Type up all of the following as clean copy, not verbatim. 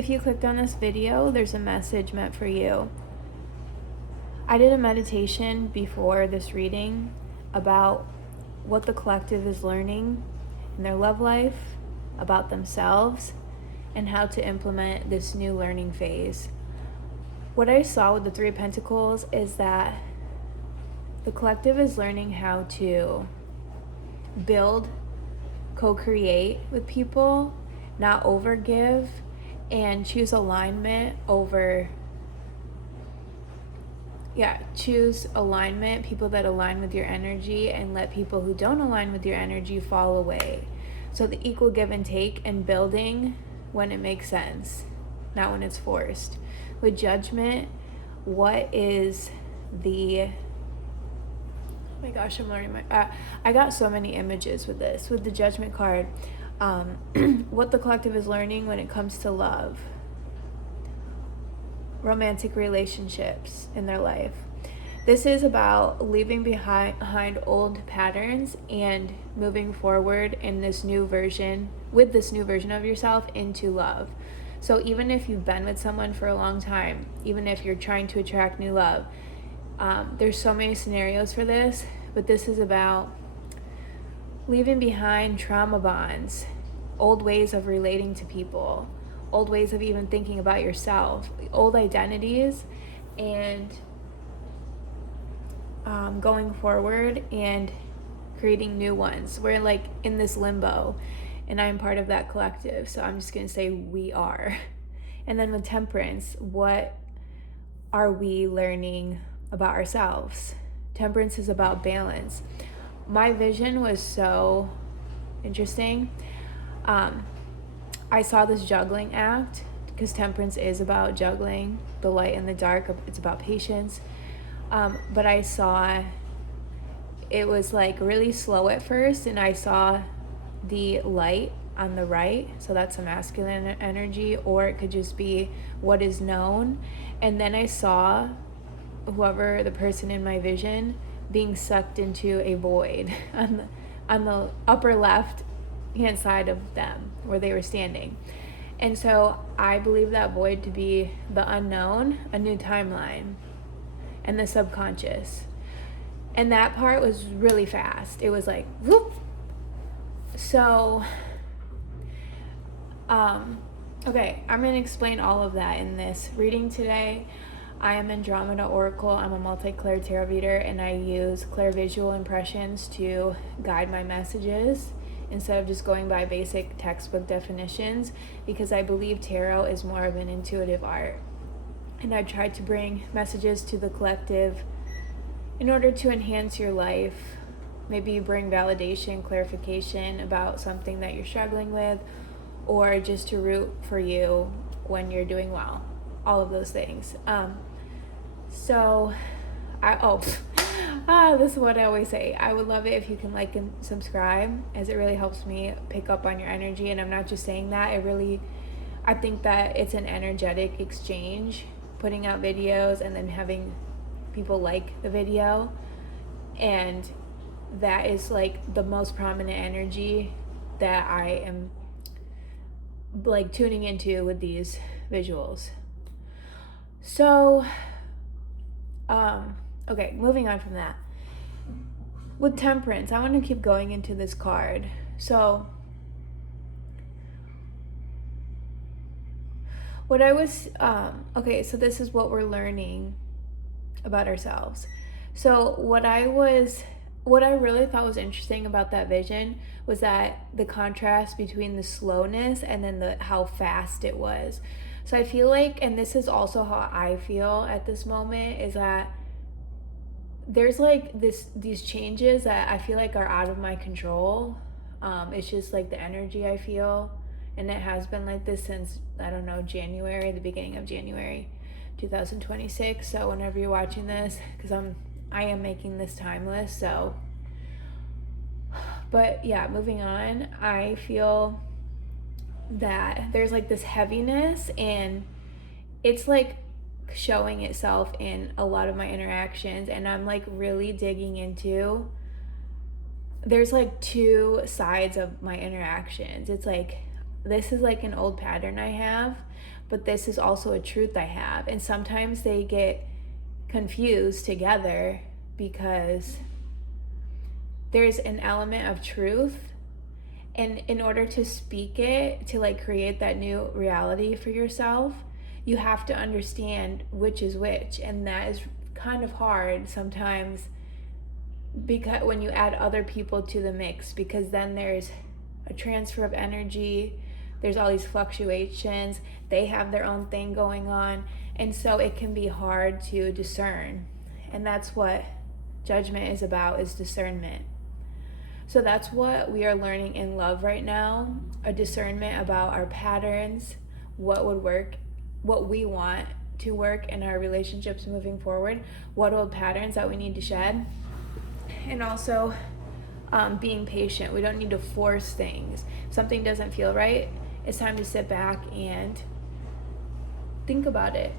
If you clicked on this video, there's a message meant for you. I did a meditation before this reading about what the collective is learning in their love life, about themselves, and how to implement this new learning phase. What I saw with the Three of Pentacles is that the collective is learning how to build, co-create with people, not overgive, and choose alignment over, choose alignment, people that align with your energy, and let people who don't align with your energy fall away. So the equal give and take and building when it makes sense, not when it's forced. With judgment, what is the, oh my gosh, I'm learning I got so many images with this. With the judgment card, what the collective is learning when it comes to love, romantic relationships in their life. This is about leaving behind old patterns and moving forward in this new version, with this new version of yourself, into love. So even if you've been with someone for a long time, even if you're trying to attract new love, there's so many scenarios for this, but this is about leaving behind trauma bonds, old ways of relating to people, old ways of even thinking about yourself, old identities, and going forward and creating new ones. We're like in this limbo, and I'm part of that collective, so I'm just going to say we are. And then with Temperance, what are we learning about ourselves? Temperance is about balance. My vision was so interesting. I saw this juggling act, because Temperance is about juggling the light and the dark. It's about patience. But I saw it was like really slow at first, and I saw the light on the right, so that's a masculine energy, or it could just be what is known. And then I saw whoever the person in my vision being sucked into a void on the upper left hand side of them where they were standing. And so I believe that void to be the unknown, a new timeline, and the subconscious. And that part was really fast. It was like whoop. So okay, I'm going to explain all of that in this reading today. I am Andromeda Oracle. I'm a multi-clair tarot reader, and I use clairvisual impressions to guide my messages instead of just going by basic textbook definitions, because I believe tarot is more of an intuitive art. And I tried to bring messages to the collective in order to enhance your life. Maybe you bring validation, clarification about something that you're struggling with, or just to root for you when you're doing well. All of those things. This is what I always say. I would love it if you can like and subscribe, as it really helps me pick up on your energy. And I'm not just saying that. I think that it's an energetic exchange, putting out videos and then having people like the video. And that is like the most prominent energy that I am like tuning into with these visuals. So, okay, moving on from that. With Temperance, I want to keep going into this card. So, what I was, so this is what we're learning about ourselves. So what I really thought was interesting about that vision was that the contrast between the slowness and then how fast it was. So I feel like, and this is also how I feel at this moment, is that there's like these changes that I feel like are out of my control. It's just like the energy I feel, and it has been like this since, I don't know, January, the beginning of January 2026. So whenever you're watching this, because I am making this timeless, so. But yeah, moving on, I feel that there's like this heaviness, and it's like showing itself in a lot of my interactions, and I'm like really digging into, there's like two sides of my interactions. It's like this is like an old pattern I have, but this is also a truth I have. And sometimes they get confused together because there's an element of truth, and in order to speak it, to like create that new reality for yourself, you have to understand which is which. And that is kind of hard sometimes, because when you add other people to the mix, because then there's a transfer of energy, there's all these fluctuations, they have their own thing going on, and so it can be hard to discern. And that's what judgment is about, is discernment. So that's what we are learning in love right now, a discernment about our patterns, what would work, what we want to work in our relationships moving forward, what old patterns that we need to shed. And also being patient. We don't need to force things. If something doesn't feel right, it's time to sit back and think about it.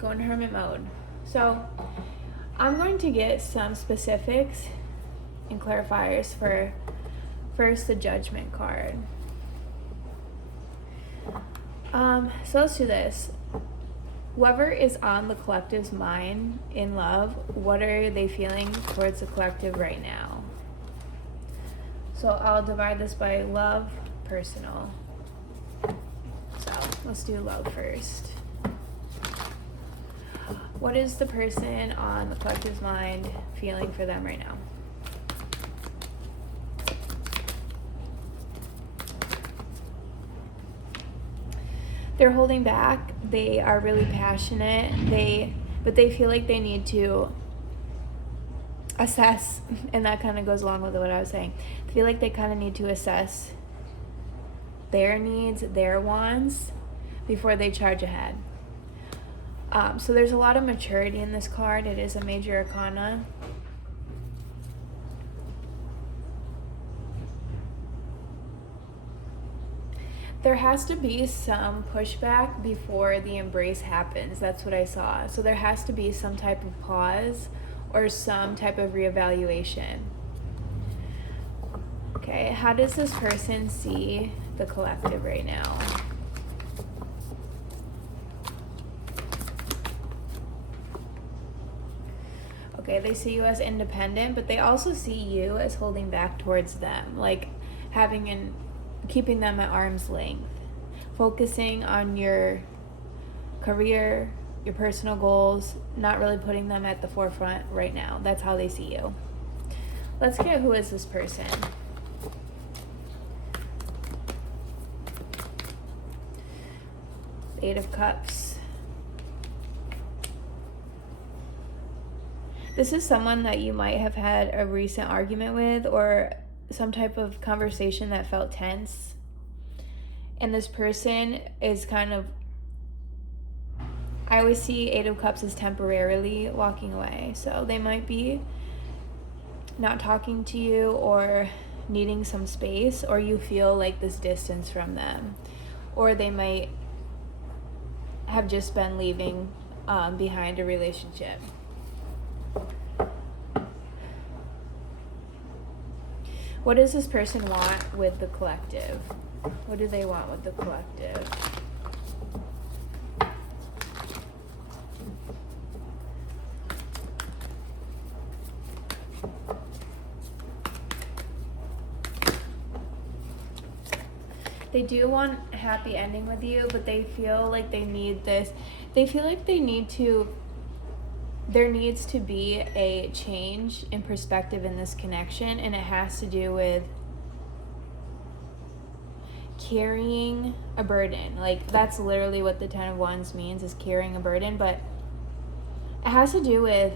Go in hermit mode. So I'm going to get some specifics and clarifiers for first the judgment card. So let's do this. Whoever is on the collective's mind in love, what are they feeling towards the collective right now? So I'll divide this by love, personal. So let's do love first. What is the person on the collective's mind feeling for them right now? They're holding back. They are really passionate. But they feel like they need to assess, and that kind of goes along with what I was saying. I feel like they kind of need to assess their needs, their wants, before they charge ahead. So there's a lot of maturity in this card. It is a major arcana. There has to be some pushback before the embrace happens. That's what I saw. So there has to be some type of pause or some type of reevaluation. Okay, how does this person see the collective right now? Okay, they see you as independent, but they also see you as holding back towards them, like keeping them at arm's length, focusing on your career, your personal goals, not really putting them at the forefront right now. That's how they see you. Let's get, who is this person? Eight of Cups. This is someone that you might have had a recent argument with, or some type of conversation that felt tense. And this person is kind of, I always see Eight of Cups as temporarily walking away. So they might be not talking to you or needing some space, or you feel like this distance from them. Or they might have just been leaving behind a relationship. What does this person want with the collective? What do they want with the collective? They do want a happy ending with you, but they feel like they need this. They feel like they need to, there needs to be a change in perspective in this connection, and it has to do with carrying a burden. Like, that's literally what the 10 of Wands means, is carrying a burden, but it has to do with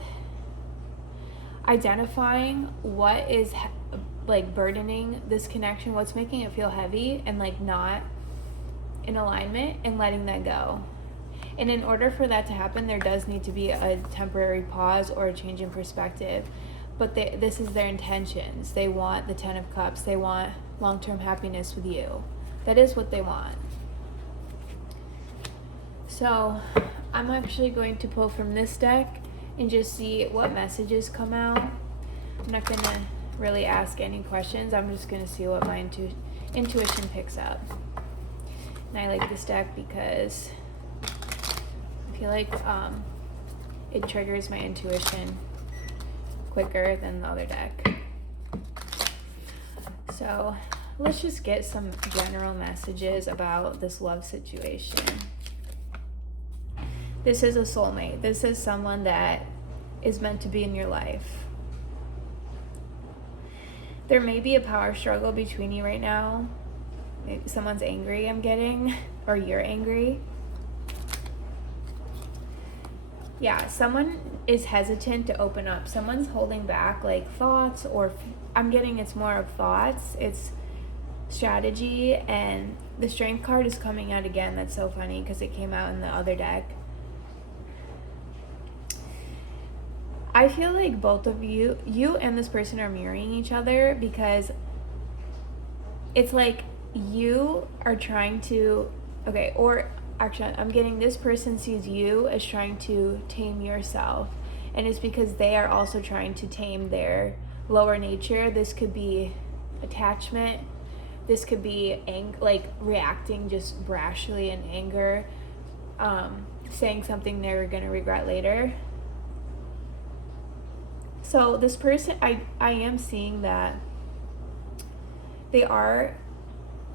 identifying what is like burdening this connection, what's making it feel heavy and like not in alignment, and letting that go. And in order for that to happen, there does need to be a temporary pause or a change in perspective. But this is their intentions. They want the 10 of Cups. They want long-term happiness with you. That is what they want. So I'm actually going to pull from this deck and just see what messages come out. I'm not going to really ask any questions. I'm just going to see what my intuition picks up. And I like this deck because I feel like it triggers my intuition quicker than the other deck. So let's just get some general messages about this love situation. This is a soulmate. This is someone that is meant to be in your life. There may be a power struggle between you right now. Maybe someone's angry, I'm getting, or you're angry. Yeah, someone is hesitant to open up. Someone's holding back like thoughts, or I'm getting it's more of thoughts. It's strategy, and the Strength card is coming out again. That's so funny because it came out in the other deck. I feel like both of you and this person are mirroring each other, because it's like you are trying to, okay, or actually I'm getting this person sees you as trying to tame yourself, and it's because they are also trying to tame their lower nature. This could be attachment. This could be like reacting just brashly in anger, saying something they're going to regret later. So this person, I am seeing that they are,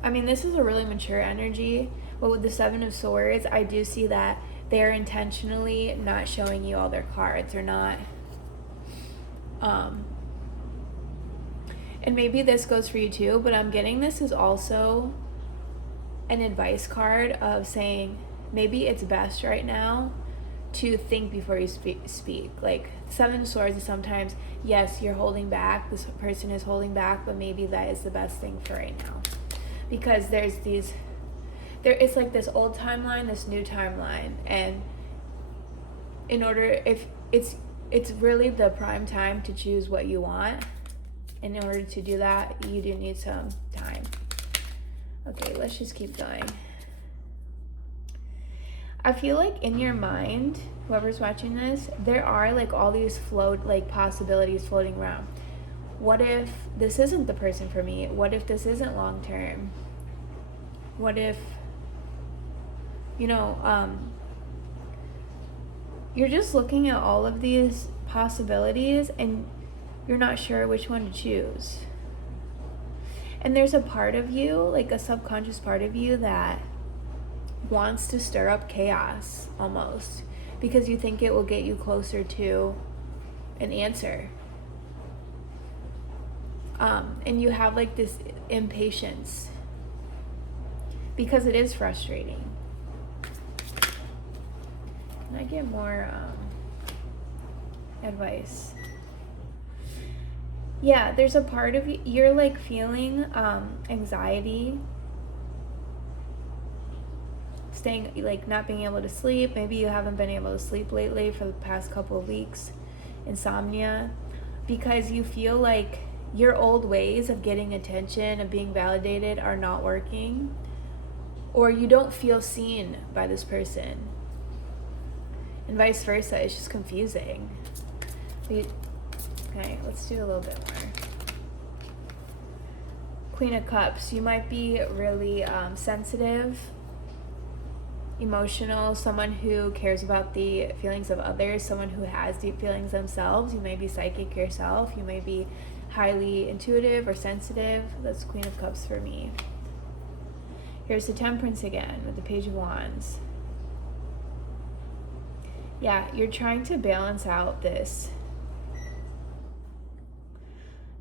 I mean, this is a really mature energy, but with the Seven of Swords, I do see that they're intentionally not showing you all their cards, or not, and maybe this goes for you too, but I'm getting this is also an advice card of saying maybe it's best right now to think before you speak. Like Seven of Swords is sometimes, yes, you're holding back, this person is holding back, but maybe that is the best thing for right now, because it's like this old timeline, this new timeline, and in order, if it's really the prime time to choose what you want. In order to do that, you do need some time. Okay, let's just keep going. I feel like in your mind, whoever's watching this, there are like all these possibilities floating around. What if this isn't the person for me? What if this isn't long term? What if, you're just looking at all of these possibilities and you're not sure which one to choose. And there's a part of you, like a subconscious part of you, that wants to stir up chaos almost, because you think it will get you closer to an answer. And you have like this impatience because it is frustrating. Can I get more advice? Yeah, there's a part of you, you're like feeling anxiety, staying, like not being able to sleep. Maybe you haven't been able to sleep lately for the past couple of weeks. Insomnia, because you feel like your old ways of getting attention and being validated are not working, or you don't feel seen by this person, and vice versa. It's just confusing. Okay, let's do a little bit more. Queen of Cups, you might be really sensitive, emotional, someone who cares about the feelings of others, someone who has deep feelings themselves. You may be psychic yourself. You may be highly intuitive or sensitive. That's Queen of Cups for me. Here's the Temperance again with the Page of Wands. Yeah, you're trying to balance out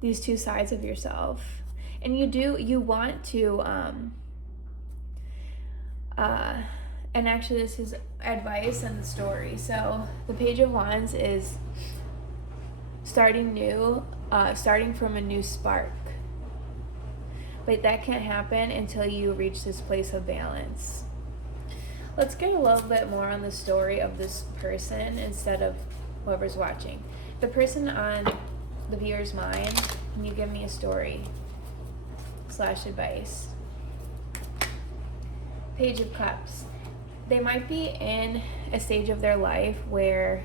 these two sides of yourself. And you want to, and actually this is advice and the story. So the Page of Wands is starting new, starting from a new spark. But that can't happen until you reach this place of balance. Let's get a little bit more on the story of this person instead of whoever's watching. The person on the viewer's mind, can you give me a story / advice? Page of Cups. They might be in a stage of their life where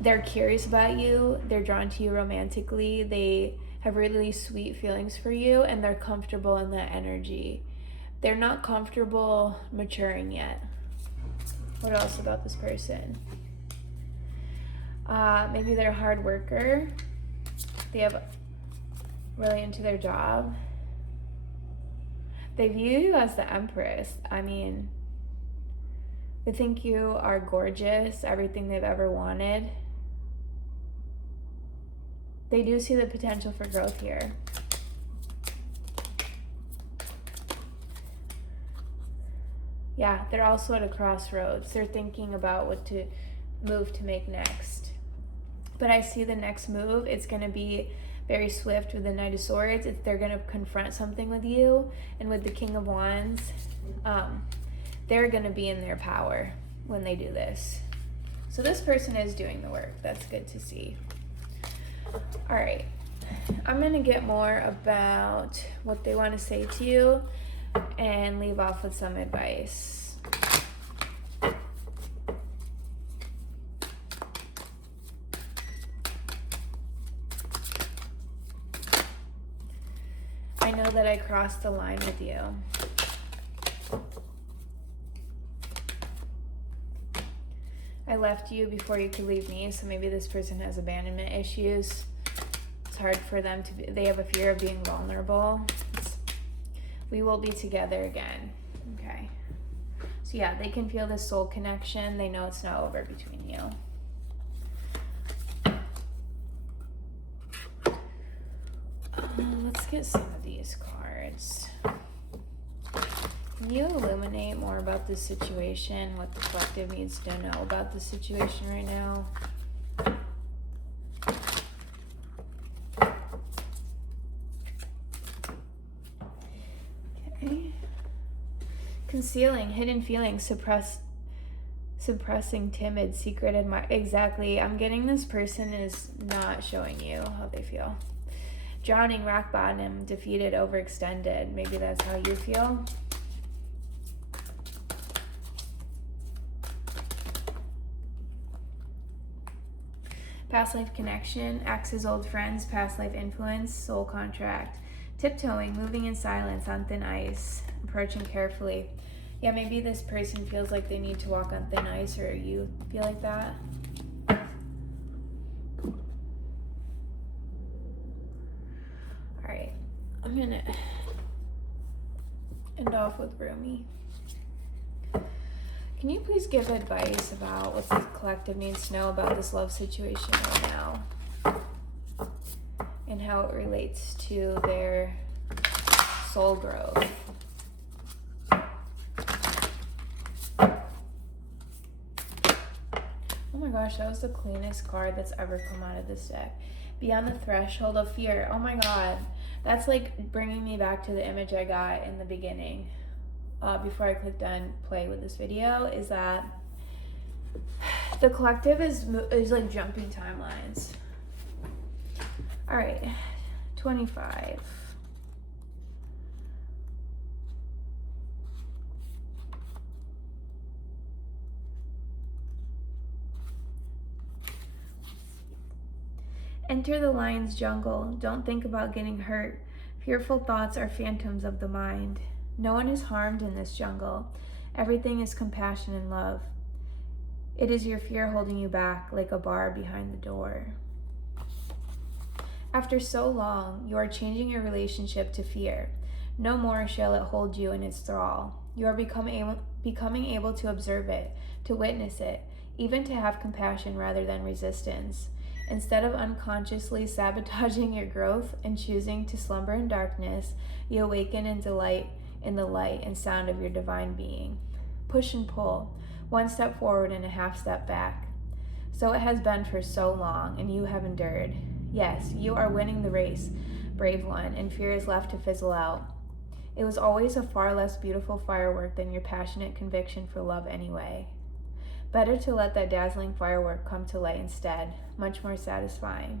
they're curious about you, they're drawn to you romantically, they have really sweet feelings for you, and they're comfortable in that energy. They're not comfortable maturing yet. What else about this person? Maybe they're a hard worker. They have really into their job. They view you as the Empress. I mean, they think you are gorgeous, everything they've ever wanted. They do see the potential for growth here. Yeah, they're also at a crossroads. They're thinking about what to move to make next. But I see the next move, it's going to be very swift with the Knight of Swords. They're going to confront something with you. And with the King of Wands, they're going to be in their power when they do this. So this person is doing the work. That's good to see. All right. I'm going to get more about what they want to say to you and leave off with some advice. I know that I crossed the line with you. I left you before you could leave me, so maybe this person has abandonment issues. It's hard for them to be, they have a fear of being vulnerable. We will be together again. Okay. So yeah, they can feel this soul connection. They know it's not over between you. Let's get some of these cards. Can you illuminate more about this situation, what the collective needs to know about the situation right now? Okay. Concealing, hidden feelings, suppressing, timid, secret, exactly. I'm getting this person is not showing you how they feel. Drowning, rock bottom, defeated, overextended. Maybe that's how you feel. Past life connection, exes, old friends, past life influence, soul contract. Tiptoeing, moving in silence on thin ice, approaching carefully. Yeah, maybe this person feels like they need to walk on thin ice, or you feel like that. Alright, I'm gonna end off with Rumi. Can you please give advice about what the collective needs to know about this love situation right now? And how it relates to their soul growth. Oh my gosh, that was the cleanest card that's ever come out of this deck. Beyond the threshold of fear. Oh my god. That's like bringing me back to the image I got in the beginning. Before I clicked on play with this video, is that the collective is like jumping timelines. All right, 25. Enter the lion's jungle. Don't think about getting hurt. Fearful thoughts are phantoms of the mind. No one is harmed in this jungle. Everything is compassion and love. It is your fear holding you back like a bar behind the door. After so long, you are changing your relationship to fear. No more shall it hold you in its thrall. You are becoming able to observe it, to witness it, even to have compassion rather than resistance. Instead of unconsciously sabotaging your growth and choosing to slumber in darkness, you awaken in delight in the light and sound of your divine being. Push and pull, one step forward and a half step back. So it has been for so long, and you have endured. Yes, you are winning the race, brave one, and fear is left to fizzle out. It was always a far less beautiful firework than your passionate conviction for love anyway. Better to let that dazzling firework come to light instead, much more satisfying.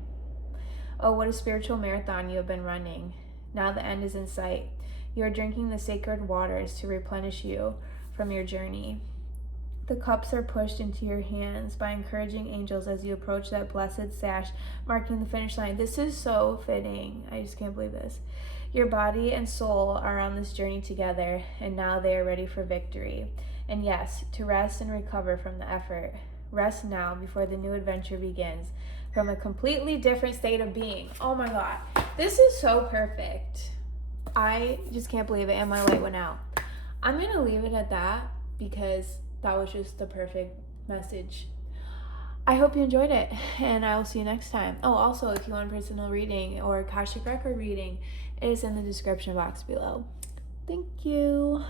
Oh, what a spiritual marathon you have been running. Now the end is in sight. You are drinking the sacred waters to replenish you from your journey. The cups are pushed into your hands by encouraging angels as you approach that blessed sash marking the finish line. This is so fitting. I just can't believe this. Your body and soul are on this journey together, and now they are ready for victory. And yes, to rest and recover from the effort. Rest now before the new adventure begins from a completely different state of being. Oh my God. This is so perfect. I just can't believe it, and my light went out. I'm going to leave it at that because that was just the perfect message. I hope you enjoyed it, and I will see you next time. Oh, also, if you want a personal reading or Akashic Record reading, it is in the description box below. Thank you.